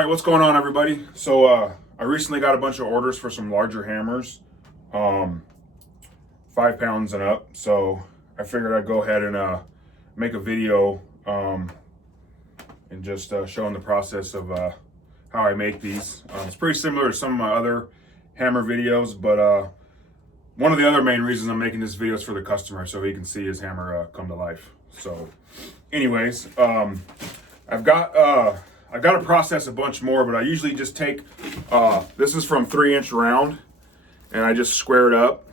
right, what's going on, everybody? So I recently got a bunch of orders for some larger hammers, 5 pounds and up. So I figured I'd go ahead and make a video and just showing the process of how I make these. It's pretty similar to some of my other hammer videos, but one of the other main reasons I'm making this video is for the customer, so he can see his hammer come to life. So, anyways, I've got to process a bunch more, but I usually just take, this is from 3-inch round, and I just square it up,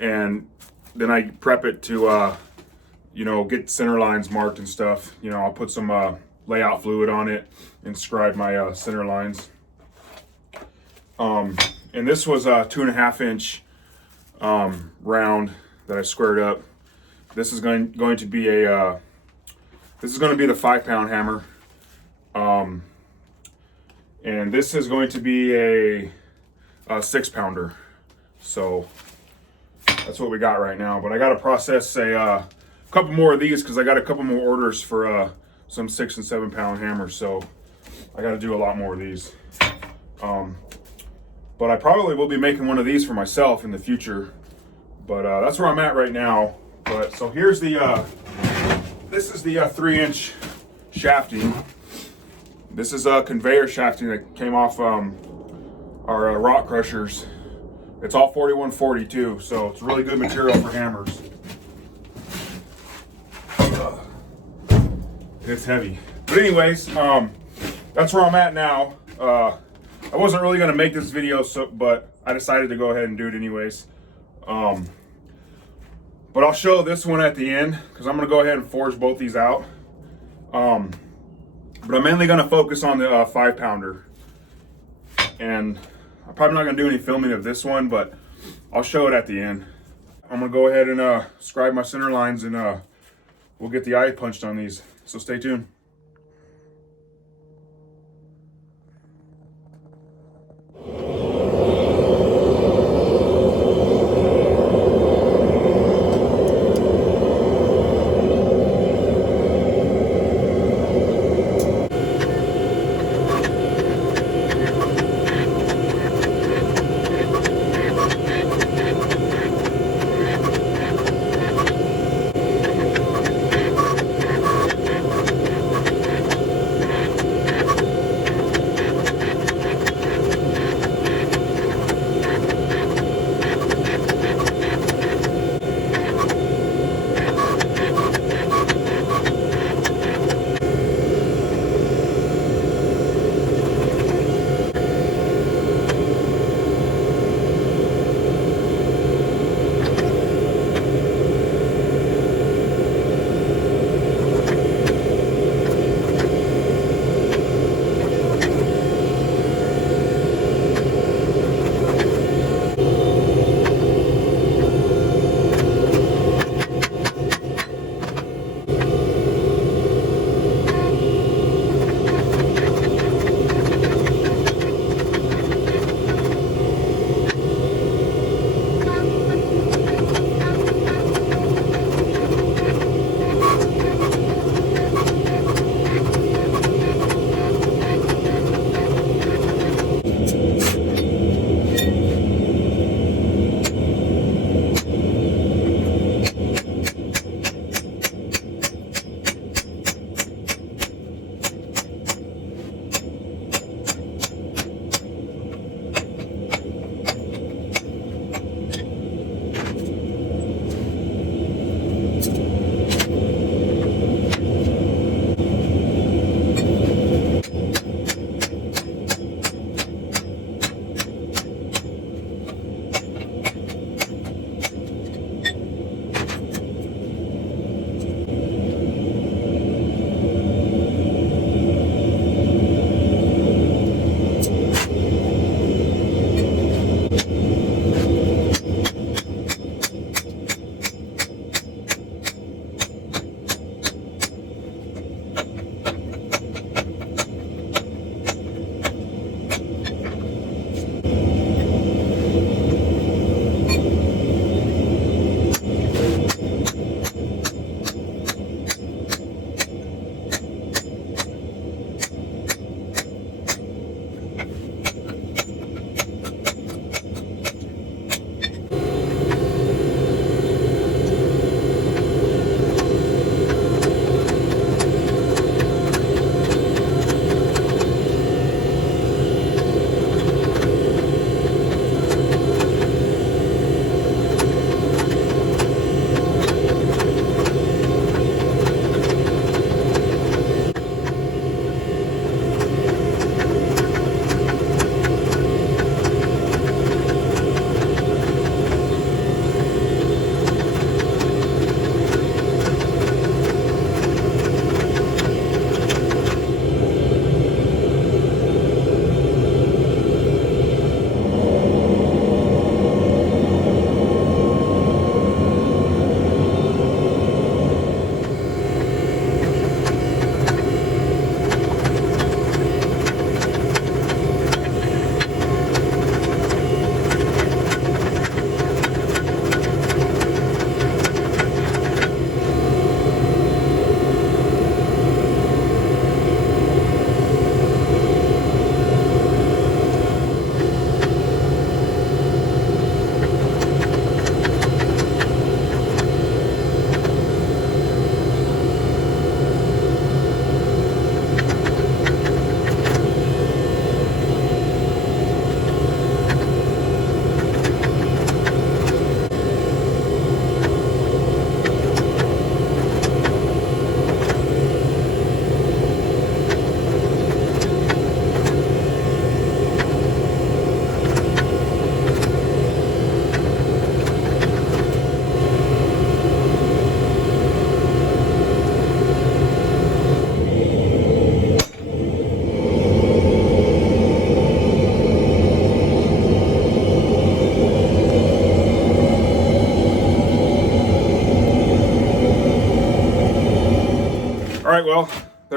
and then I prep it to, get center lines marked and stuff. I'll put some layout fluid on it and scribe my center lines. And this was a 2.5-inch round that I squared up. This is going to be the 5-pound hammer. And this is going to be a 6-pounder. So that's what we got right now. But I got to process a couple more of these because I got a couple more orders for some 6 and 7-pound hammers. So I got to do a lot more of these. But I probably will be making one of these for myself in the future. But that's where I'm at right now. But so here's the this is the 3-inch shafting. This is a conveyor shafting that came off our rock crushers. It's all 4142, so it's really good material for hammers. It's heavy. But anyways, that's where I'm at now. I wasn't really gonna make this video, but I decided to go ahead and do it anyways. But I'll show this one at the end because I'm gonna go ahead and forge both these out. But I'm mainly gonna focus on the 5-pounder. And I'm probably not gonna do any filming of this one, but I'll show it at the end. I'm gonna go ahead and scribe my center lines, and we'll get the eye punched on these. So stay tuned.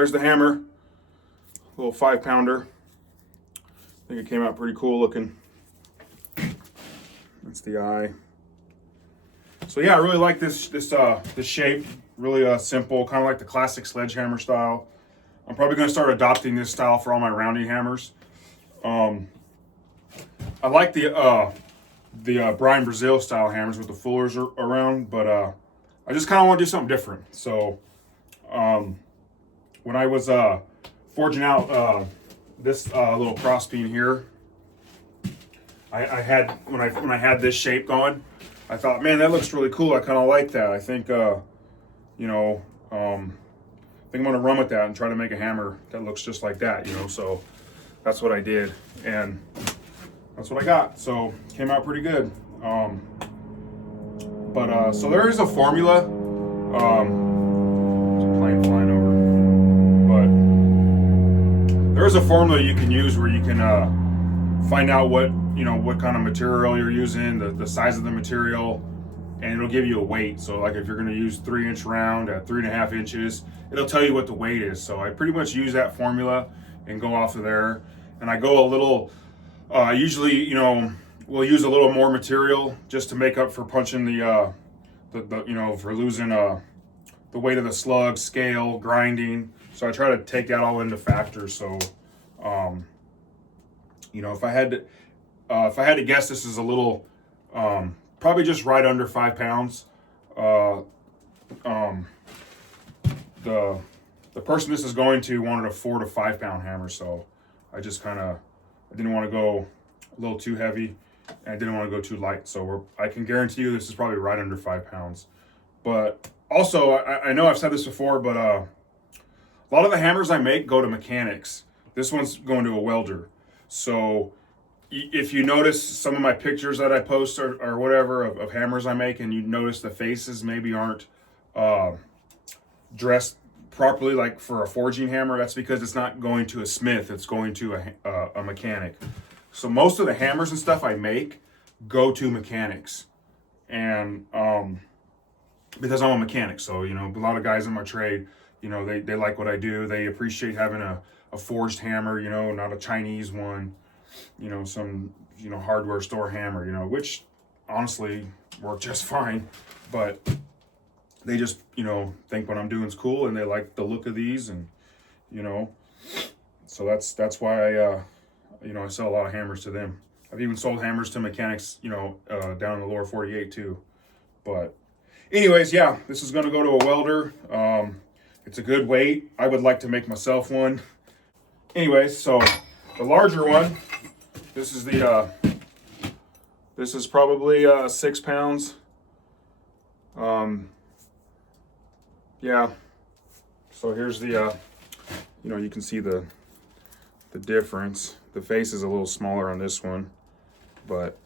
there's the hammer, little 5-pounder. I think it came out pretty cool looking. That's the eye. So yeah, I really like this shape. Really simple, kind of like the classic sledgehammer style. I'm probably going to start adopting this style for all my rounding hammers. I like the Brian Brazil style hammers with the fullers around, but I just kind of want to do something different. So when I was forging out this little crossbeam here, I had when I had this shape going, I thought, man, that looks really cool. I kind of like that. I think you know, I think I'm gonna run with that and try to make a hammer that looks just like that. You know, so that's what I did, and that's what I got. So came out pretty good. So there is a formula. Plane flying over, but there is a formula you can use where you can find out what kind of material you're using, the size of the material, and it'll give you a weight. So like if you're going to use 3-inch round at 3.5 inches, it'll tell you what the weight is. So I pretty much use that formula and go off of there. And I go a little, usually, we'll use a little more material just to make up for punching for losing the weight of the slug, scale, grinding. So I try to take that all into factors. So, if I had to guess, this is a little, probably just right under 5 pounds. The person this is going to wanted a 4 to 5 pound hammer, so I just I didn't want to go a little too heavy, and I didn't want to go too light. So I can guarantee you this is probably right under 5 pounds. But also, I know I've said this before, but a lot of the hammers I make go to mechanics. This one's going to a welder. So if you notice some of my pictures that I post or whatever of hammers I make, and you notice the faces maybe aren't dressed properly like for a forging hammer, that's because it's not going to a smith, it's going to a mechanic. So most of the hammers and stuff I make go to mechanics, and because I'm a mechanic, so a lot of guys in my trade, they like what I do. They appreciate having a forged hammer, not a Chinese one, some hardware store hammer, which honestly work just fine, but they just think what I'm doing is cool, and they like the look of these, and so that's why I sell a lot of hammers to them. I've even sold hammers to mechanics down in the lower 48 too. But anyways, yeah, this is going to go to a welder. It's a good weight. I would like to make myself one. Anyways, so the larger one, this is probably 6 pounds. Yeah, so here's the you can see the difference. The face is a little smaller on this one, but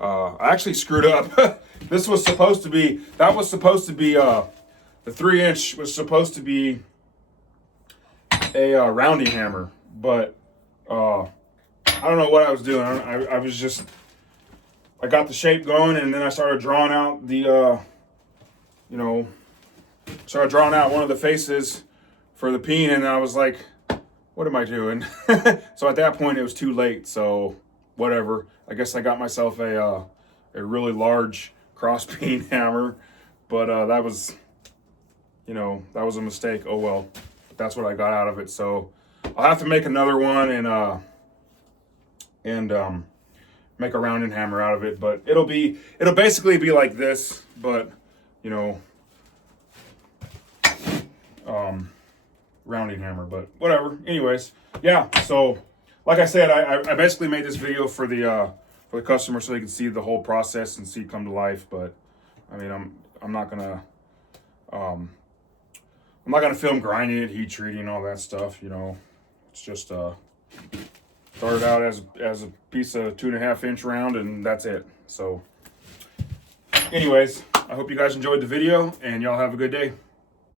I actually screwed up. This was supposed to be, the 3-inch was supposed to be a rounding hammer, but I don't know what I was doing. I got the shape going, and then I started drawing out drawing out one of the faces for the peen, and I was like, what am I doing? So at that point it was too late, so whatever. I guess I got myself a really large cross peen hammer, but that was a mistake. Oh well, but that's what I got out of it. So I'll have to make another one and make a rounding hammer out of it, but it'll basically be like this, but rounding hammer, but whatever. Anyways, yeah, so like I said, I basically made this video for the customer so they can see the whole process and see it come to life. But I mean, I'm not gonna film grinding it, heat treating, all that stuff. It's just started out as a piece of 2.5-inch round, and that's it. So anyways, I hope you guys enjoyed the video, and y'all have a good day.